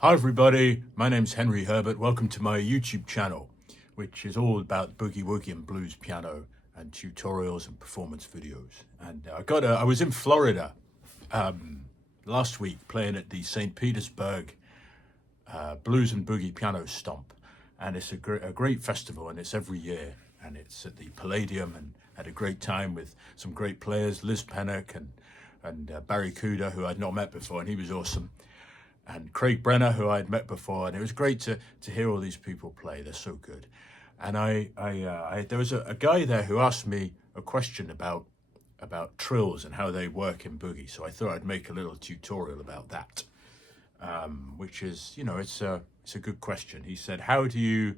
Hi everybody, my name's Henry Herbert. Welcome to my YouTube channel, which is all about boogie woogie and blues piano and tutorials and performance videos. And I was in Florida last week playing at the St. Petersburg Blues and Boogie Piano Stomp, and it's a great festival, and it's every year, and it's at the Palladium, and had a great time with some great players, Liz Pennock and Barry Kuda, who I'd not met before, and he was awesome. And Craig Brenner, who I'd met before, and it was great to hear all these people play. They're so good. And there was a guy there who asked me a question about trills and how they work in boogie. So I thought I'd make a little tutorial about that, which is, it's a good question. He said, how do you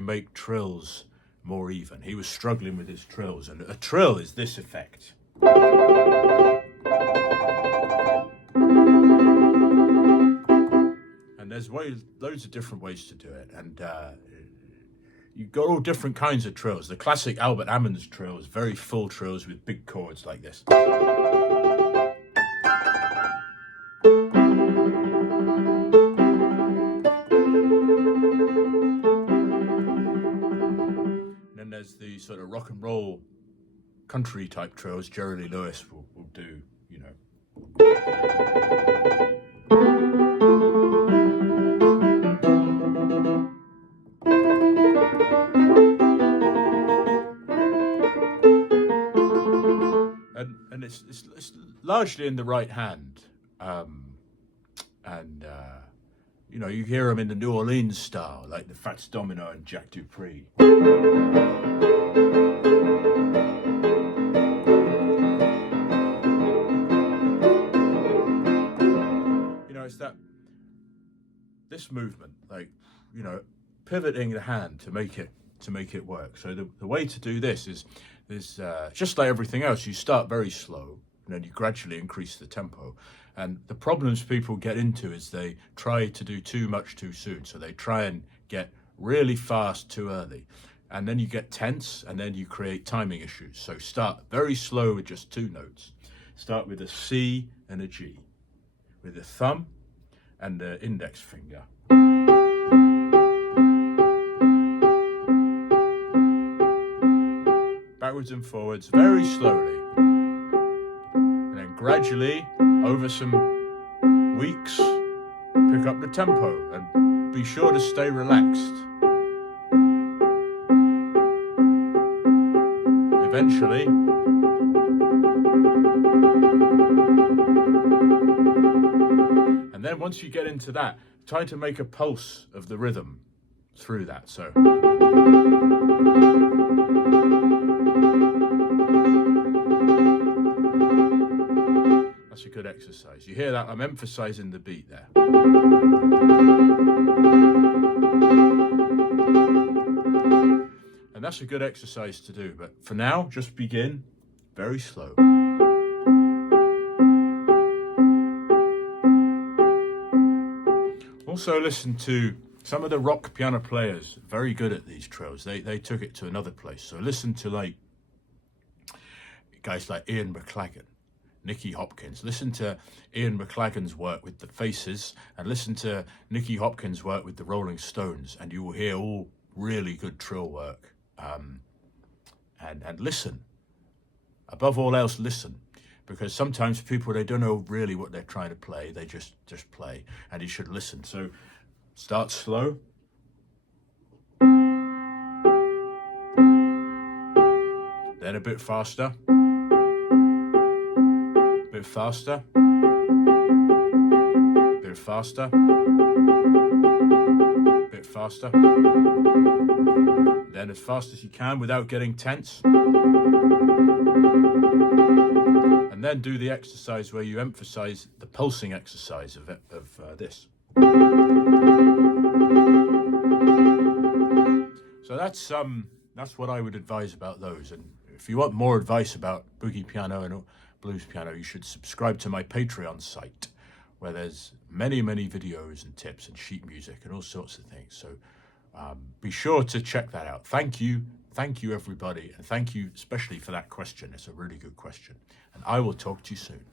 make trills more even? He was struggling with his trills, and a trill is this effect. And there's loads of different ways to do it, and you've got all different kinds of trills. The classic Albert Ammons trill is very full trills with big chords like this. And then there's the sort of rock and roll country type trills. Jerry Lee Lewis will do, And it's largely in the right hand, you hear them in the New Orleans style, like the Fats Domino and Jack Dupree. It's this movement, pivoting the hand to make it work. So the way to do this is just like everything else. You start very slow, and then you gradually increase the tempo. And the problems people get into is they try to do too much too soon. So they try and get really fast too early, and then you get tense, and then you create timing issues. So start very slow with just two notes. Start with a C and a G, with the thumb and the index finger. Backwards and forwards, very slowly. And then gradually, over some weeks, pick up the tempo and be sure to stay relaxed. Eventually, and then once you get into that, try to make a pulse of the rhythm through that. So that's a good exercise. You hear that? I'm emphasizing the beat there. And that's a good exercise to do. But for now, just begin very slow. Also listen to some of the rock piano players, very good at these trills. They took it to another place. So listen to guys like Ian Mclagen, Nicky Hopkins. Listen to Ian Mclagen's work with the Faces, and listen to Nicky Hopkins' work with the Rolling Stones, and you will hear all really good trill work. And listen. Above all else, listen. Because sometimes people, they don't know really what they're trying to play. They just play, and you should listen. So start slow. Then a bit faster. Bit faster. Bit faster. Bit faster. Then as fast as you can without getting tense. And then do the exercise where you emphasize the pulsing exercise of this. So that's what I would advise about those. And if you want more advice about boogie piano and blues piano, you should subscribe to my Patreon site, where there's many videos and tips and sheet music and all sorts of things. So be sure to check that out. Thank you everybody, and thank you especially for that question. It's a really good question, and I will talk to you soon.